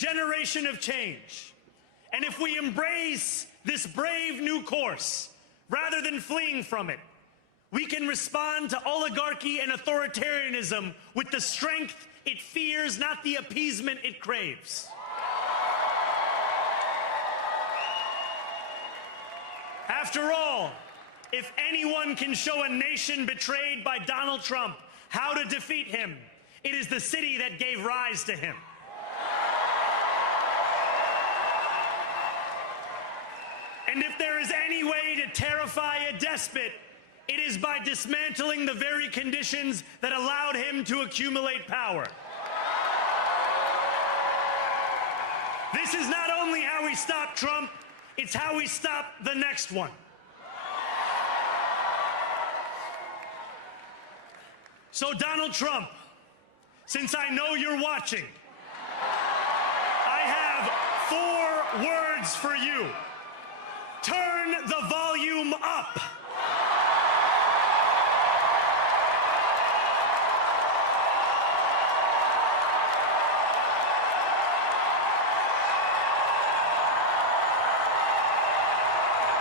generation of change. And if we embrace this brave new course, rather than fleeing from it, we can respond to oligarchy and authoritarianism with the strength it fears, not the appeasement it craves. After all, if anyone can show a nation betrayed by Donald Trump how to defeat him, it is the city that gave rise to him. And if there is any way to terrify a despot, it is by dismantling the very conditions that allowed him to accumulate power. This is not only how we stop Trump, it's how we stop the next one. So, Donald Trump, since I know you're watching, I have 4 words for you. Turn the volume up.